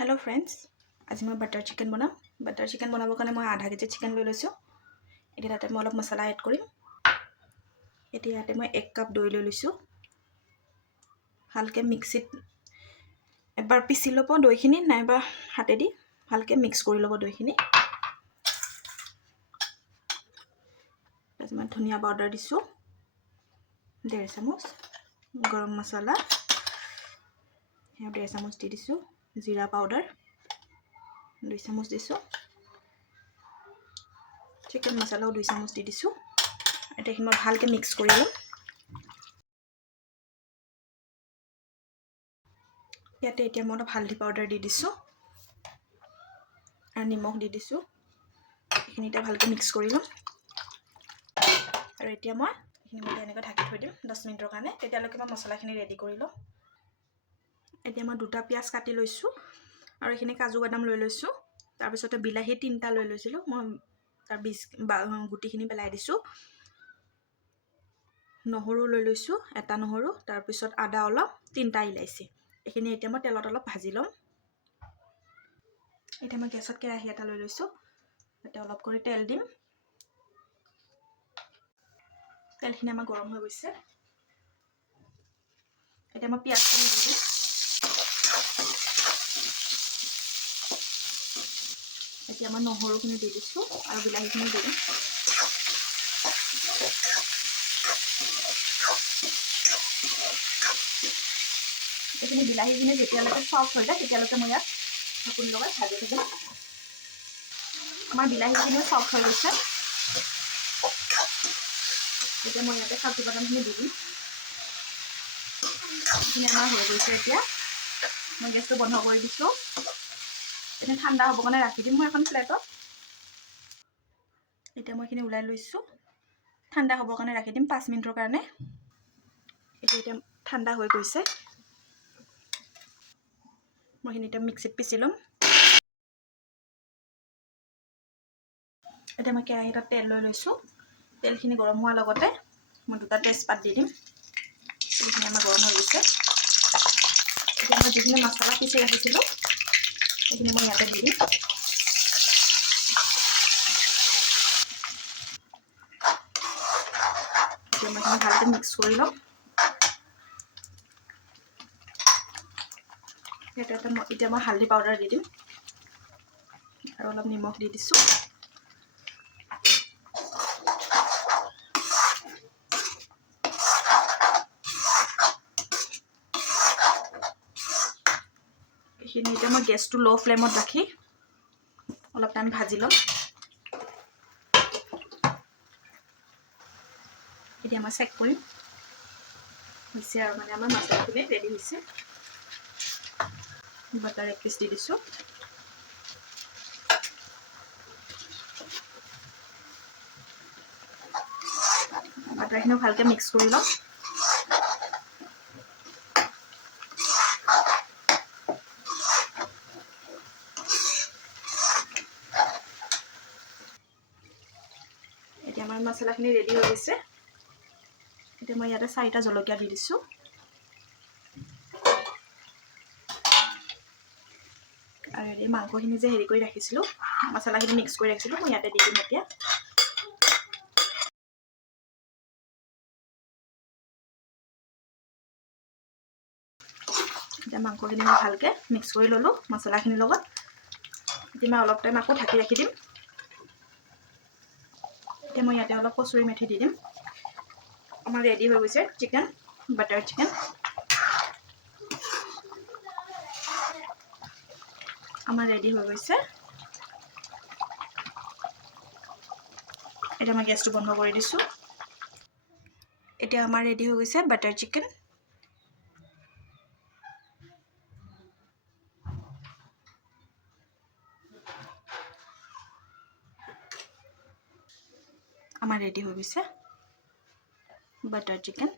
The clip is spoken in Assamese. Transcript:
हेलो फ्रेंड्स, आज मैं बटर चिकेन बनाम। बटर चिकेन बनाबर कारण मैं आधा केजी चिकेन लै लैसो। इतना ताते मैं अलप मसला एड करिम। इतना मैं 1 कप दही लै लैसो। हालके मिक्सित एबार पिसि लब दहीखिनि, नाइबा हातेदी हालके मिक्स करि लब दहीखिनि। मैं धनिया पाउडार दिसो 1.5 चामच, गरम मसाला 1.5 चामच दी दिसो, जीरा पाउडार 2 चामच दिसो, चिकेन मसालाও 2 चामच दी दिसो। এটা মই ভালকে মিক্স কৰি লম। ইয়াতে এতিয়া মই হালধি পাউডাৰ দি দিছো আৰু নিমখ দি দিছো। এইখিনিটা ভালকে মিক্স কৰি লম আৰু এতিয়া মই এইখিনি এনেকৈ ঢাকি থৈ দিম 10 মিনিটৰ কাৰণে। তেতিয়ালৈকে মই মছলাখিনি ৰেডি কৰি লম। এতিয়া মই দুটা পিয়াজ কাটি লৈছো আৰু এইখিনি কাজু বাদাম লৈ লৈছো। তাৰ পিছতে বিলাহী 3টা লৈ লৈছিলো, মই তাৰ গুটিখিনি পেলাই দিছো। নহৰু লৈ লৈছো, এটা নহৰু, তাৰ পিছত আদা অলপ, 3টা ইলাইচি। এইখিনি এতিয়া মই তেলত অলপ ভাজি লম। এতিয়া মই গেছত কেৰাহী এটা লৈ লৈছো, তাতে অলপ কৰি তেল দিম। তেলখিনি আমাৰ গৰম হৈ গৈছে। এতিয়া মই পিয়াজখিনি দি দিম। এতিয়া মই নহৰুখিনি দি দিছো আৰু বিলাহীখিনি দি দিম। এইখিনি বিলাহীখিনি যেতিয়ালৈকে সফট হৈ যায় তেতিয়ালৈকে মই ইয়াত ঢাকনি লগাই ভাজি থাকিম। আমাৰ বিলাহীখিনিও সফট হৈ গৈছে। এতিয়া মই ইয়াতে কাজু বাদামখিনি দি দিম। এইখিনি আমাৰ হৈ গৈছে। এতিয়া মই গেছটো বন্ধ কৰি দিছো। এইখিনি ঠাণ্ডা হ'ব কাৰণে ৰাখি দিম মই এখন প্লেটত। এতিয়া মই এইখিনি ওলাই লৈছো, ঠাণ্ডা হ'বৰ কাৰণে ৰাখি দিম 5 মিনিটৰ কাৰণে। এতিয়া ঠাণ্ডা হৈ গৈছে। মই এইখিনি এতিয়া মিক্সিত পিচি ল'ম। এতিয়া মই কেৰাহী এটাত তেল লৈ লৈছো। তেলখিনি গৰম হোৱাৰ লগতে মই 2টা তেজপাত দি দিম। এইখিনি আমাৰ গৰম হৈ গৈছে। এতিয়া মই যিখিনি মছলা পিচি ৰাখিছিলো এইখিনি মই ইয়াতে দি দিম। এতিয়া মই ভালকৈ মিক্স কৰি ল'ম। এতিয়া মই হালধি পাউডাৰ দি দিম আৰু অলপ নিমখ দি দিছো। এইখিনি এতিয়া মই গেছটো ল' ফ্লেমত ৰাখি অলপ টাইম ভাজি ল'ম। এতিয়া মই চেক কৰিম হৈছে আৰু মানে আমাৰ মছলাখিনি ৰেডি হৈছে। বাটাৰ 1 পিচ দি দিছো। বাটাৰখিনি ভালকৈ মিক্স কৰি ল'ম। এতিয়া আমাৰ মছলাখিনি ৰেডি হৈ গৈছে। এতিয়া মই ইয়াতে 4টা জলকীয়া দি দিছো। আৰু এই মাংসখিনি যে হেৰি কৰি ৰাখিছিলো, মছলাখিনি মিক্স কৰি ৰাখিছিলো, মই ইয়াতে দি দিম এতিয়া। এতিয়া মাংসখিনি মই ভালকে মিক্স কৰি ল'লো মছলাখিনিৰ লগত। এতিয়া মই অলপ টাইম আকৌ ঢাকি ৰাখি দিম। এতিয়া মই ইয়াতে অলপ কচুৰি মেথি দি দিম। আমাৰ ৰেডি হৈ গৈছে চিকেন, বাটাৰ চিকেন। আমাৰ ৰেডি হৈ গৈছে। এতিয়া মই গেছটো বন্ধ কৰি দিছো। এতিয়া আমাৰ ৰেডি হৈ গৈছে বাটাৰ চিকেন। আমাৰ ৰেডি হৈ গৈছে বাটাৰ চিকেন।